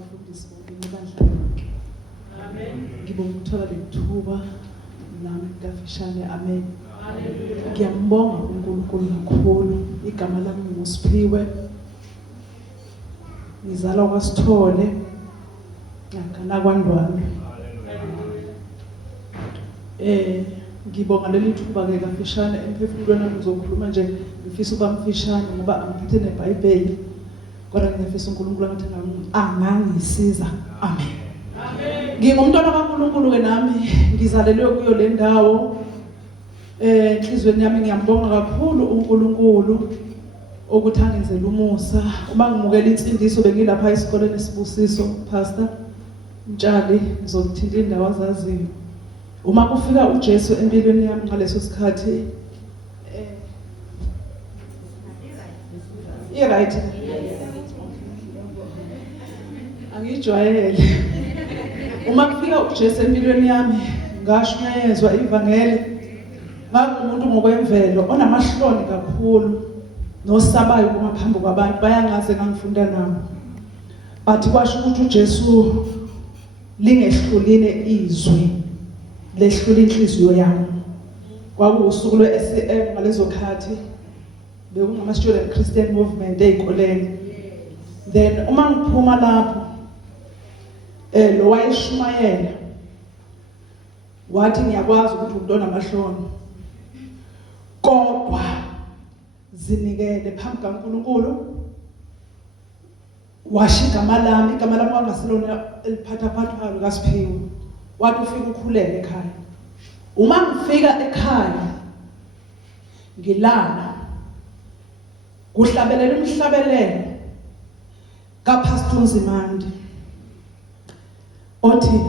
abafundisi bonke nebandla lonke. Amen. Ngibonga ukuthola lethuba nami ngafishane. Amen. Ngiyambonga uNkulunkulu kakhulu. Igama lami nguSiphiwe. Ngizalwa kwaSithole. Ngakana kwaNdwandwe. Ngibonga leli thuba ke kafishane emphefumulweni wami ngizokhuluma nje ngifisa ukuba mfishane ngoba angiphethe neBhayibheli. Kodwa ngiyafisa uNkulunkulu angangisiza. Amen. Amen. Ngingumntwana kaNkulunkulu ke nami ngizalelwe kuyo le ndawo. Enhlizweni yami ngiyambonga kakhulu uNkulunkulu ukuthi angenzele umusa. Uma ngimukela insindiso bengilapha esikoleni esibusiso pastor Mtshali ngizokuthinta indawo azaziyo. Uma kufika uJesu empilweni yami ngaleso sikhathi right. Angijwayele. Uma kufika uJesu empilweni yami ngashunyayezwa ivangeli. Ngakumuntu ngokwemvelo onamahloni kakhulu nosabayo kuma phambi kwabantu bayangaze ngangifunda nabo. Bathi kwasho ukuthi uJesu lingehlulile izwi lehlula inhliziyo yami. Kwakuusuku lwe-SCM ngalezo khathi bekungama student Christian movement ezikoleni. Then uma ngiphuma lapho lo wayeshumayela wathi ngiyakwazi ukuthi umuntu onamahloni kodwa zinikele phambi kaNkulunkulu. Washo igama lami kwangaselona eliphathaphathwayo kaSiphiwe. Wathi ufika ukhuleke ekhaya. Uma ngifika ekhaya ngilana kuhlabelela umhlabelelo kaPastor Nzimande othi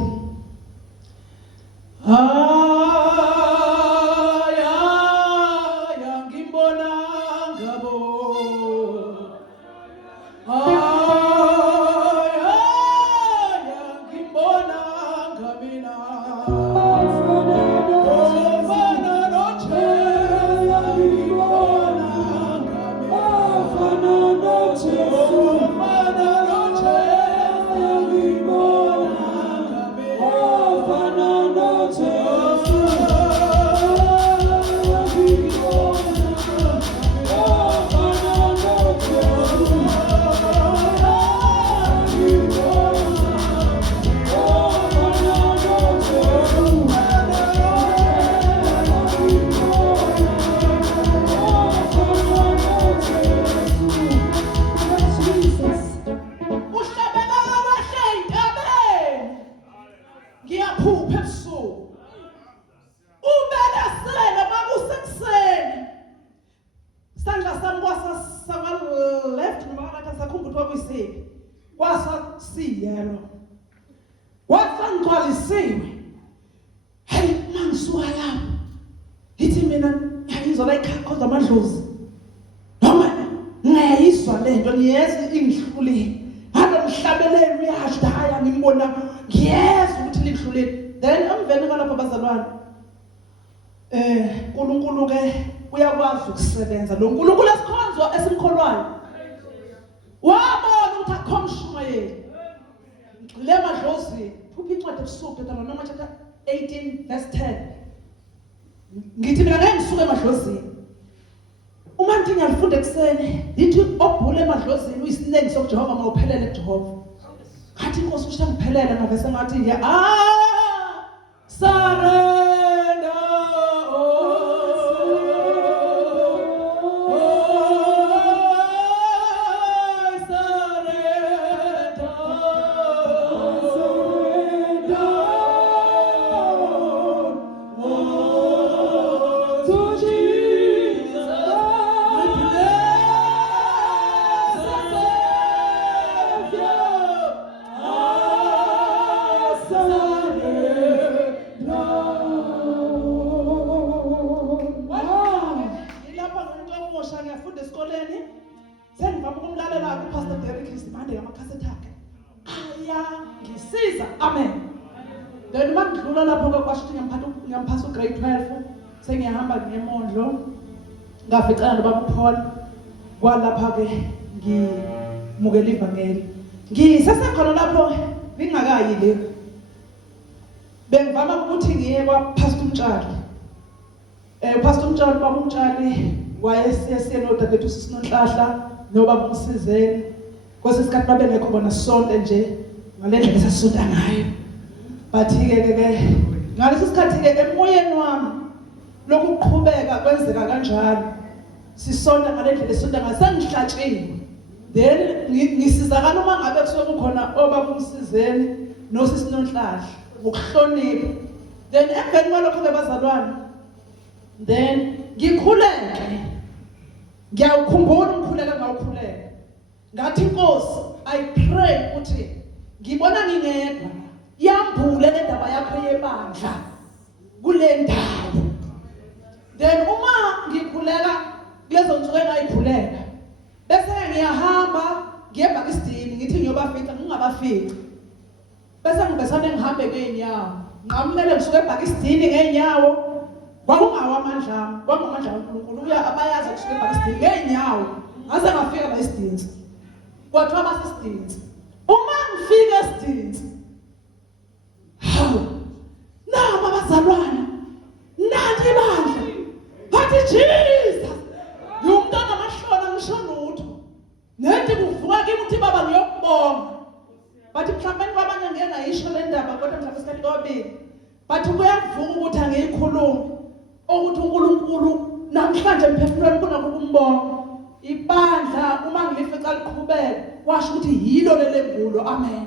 uNkulunkulu ke uyakwazi ukusebenza. Lo uNkulunkulu esikhonzwa esimkholwayo wabona ukuthi akho mshumayeli le madlozi. Phupha incwadi ebusuku Nongoma chapter 18 verse 10. Ngithi mina ngeke ngisuke emadlozini. Uma ngithi ngiyafunda ekseni lithi obhule emadlozini uyisinengi sokuJehova mawuphelele kuJehova. Ngathi inkosi usho ngiphelele ngavese ngathi surrender. Amen. Then mandlula lapho ke kwasho ngiyamphatha ugrade 12 sengiyahamba ngemondlo ngaficana noBaba Paul kwalapha ke ngimukela ivangeli Ngisasekhona lapho ngingakayi le. Bengivama ukuthi ngiye kwaPastor Mtshali. Pastor Mtshali baba uMtshali wayesiyenodathethu sisinonhlahla nobaba uMsizeni. Kwase isikhathi babe ngekho bona sonke nje ngalendlela esasonta ngayo. Bathi-ke ngaleso sikhathi-ke emoyeni wami lokhu kuqhubeka kwenzeka kanjalo. Sisonta ngalendlela esonta ngayo sengihlatshiwe. Then ngisizakala uma ngabe kusuke kukhona obaba uMsizeni nosisinonhlahla ukuhlonipha. Then emveni kwalokho-ke bazalwane, then ngikhuleke. Ngiyawukhumbula ukukhuleka ngawukhuleka. Ngathi Nkosi, I pray ukuthi ngibona ngingedwa. Yambule le ndaba yakho yebandla kule ndawo. Then uma ngikhuleka kulezo nsuku engayikhuleka, bese ngiyahamba ngiyeba isidini ngithi ngiyobafica ngingabafici. Bese ngibesane ngihambe ngeenyawo. Ngamele ngisuke eBhakisidini ngeenyawo. Kwakungawa amandla ami, kwakungamandla kaNkulunkulu. Uya abayazi ukusuke eBhakisidini ngeenyawo. Ngaze ngafika la esidinzi. Kwathiwa basesidinzi. Uma ngifika esidinzi, noma abazalwana, nanti ibandla. Bathi Jesus, ngumntwana amahlona ngisho lutho. Nethi kuvuka kimi uthi baba ngiyokubonga. Bathi mhlawumbe kwabanye ngeke ngayisho le ndaba kodwa mhlawumbe isikhathi kwabili. Bathi kuyavuka ukuthi angiyikhulumi ukuthi uNkulunkulu namhlanje emphefumulweni kunokumbonga. Ibandla uma ngilifica liqhubeka washo ukuthi yilo lelembulo. Amen.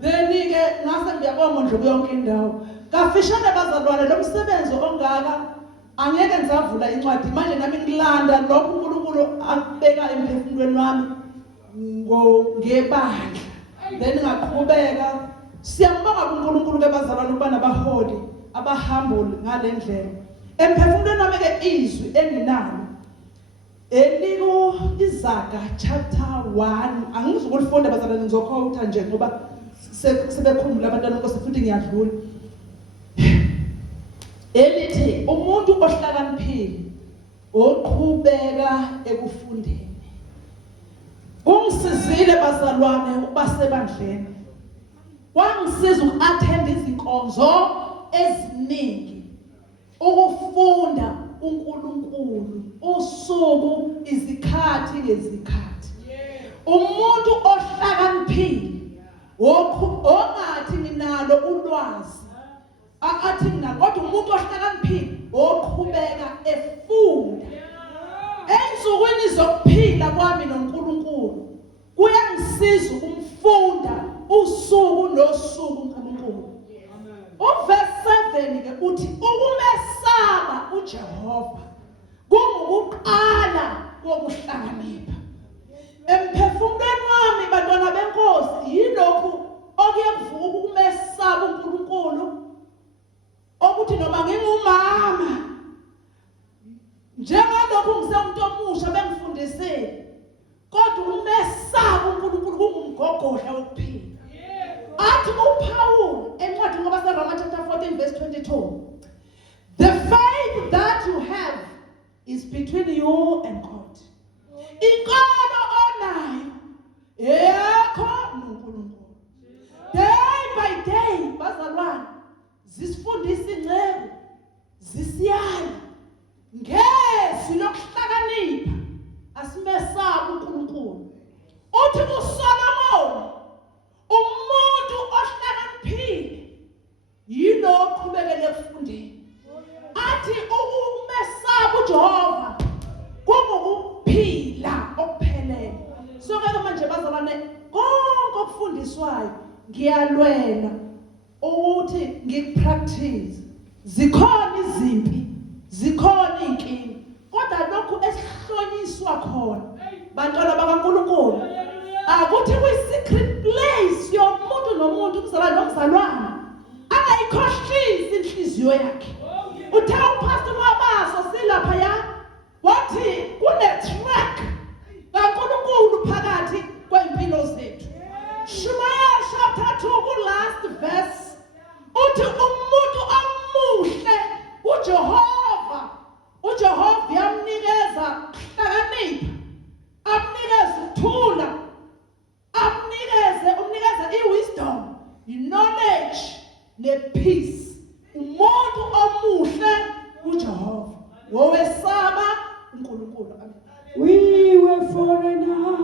Then-ke ngase ngiyabonga nje yonke indawo. Kafishane bazalwane lo msebenzi ongaka angeke ngizavula incwadi manje nami ngilanda lokho uNkulunkulu akubeka emphefumulweni wami ngebandla. Then ngaqhubeka. Siyambonga uNkulunkulu ke bazalwane ukuba nabaholi abahambule ngale ndlela. Emphefumulweni wami-ke izwi enginalo eliku Izaga chapter 1. Angizukulifunda bazalwane ngizokhotha nje ngoba sebekhumbula abantwana bonke futhi ngiyadlula. Elithi umuntu ohlakaniphile oqhubeka ekufundeni. Kungisizile bazalwane ukuba sebandleni. Kwangisiza uku-attend izinkonzo eziningi. Ukufunda uNkulunkulu usuku izikhathi ngezikhathi. Umuntu ohlakaniphile ongathi nginalo ulwazi. Athi mina kodwa umuntu ohlakaniphile oqhubeka efunda. Ensukwini zokuphila kwami noNkulunkulu kuyangisiza ukumfunda usuku nosuku uNkulunkulu. Uverse 7-ke uthi ukumesaba uJehova kungukuqala kokuhlakanipha. Emphefumulweni wami bantwana benkosi yilokhu okuyevuka ukumesaba uNkulunkulu. Ukuthi noma ngingumama njengalokhu ngisewumuntu omusha bengifundisile kodwa umesaba uNkulunkulu kungumgogodla wokuphila. Athi uPaul encwadini ngoba chapter 14 verse 22, the faith that you have is between you and God. Inkolo onayo yakho noNkulunkulu. Day by day bazalwane zisifundisa ingcebo zisiyala ngezwi lokuhlakanipha asimesaba uNkulunkulu. Uthi uSolomon umuntu ohlakaniphile yilo oqhubekele ekufundeni. Athi ukumesaba uJehova kungukuphila okuphelele. So-ke manje bazalwane konke okufundiswayo ngiyalwela ukuthi ngikupractice. Zikhona izimpi, zikhona inkinga, kodwa lokhu esihlonyiswa khona bantwana bakaNkulunkulu akuthi kwi-secret place yomuntu nomuntu nomzalwane angayikhohlisi inhliziyo yakhe. Uthe uPastor Mabaso silapha ya wathi kune-track kaNkulunkulu phakathi kwempilo zethu. Shemaya chapter 2 ku-last verse uthi umuntu omuhle uJehova yamnikeza ukuhlakanipha, amnikeze ukuthula, amnikeze i-wisdom, i-knowledge, ne-peace. Umuntu omuhle uJehova. Wowes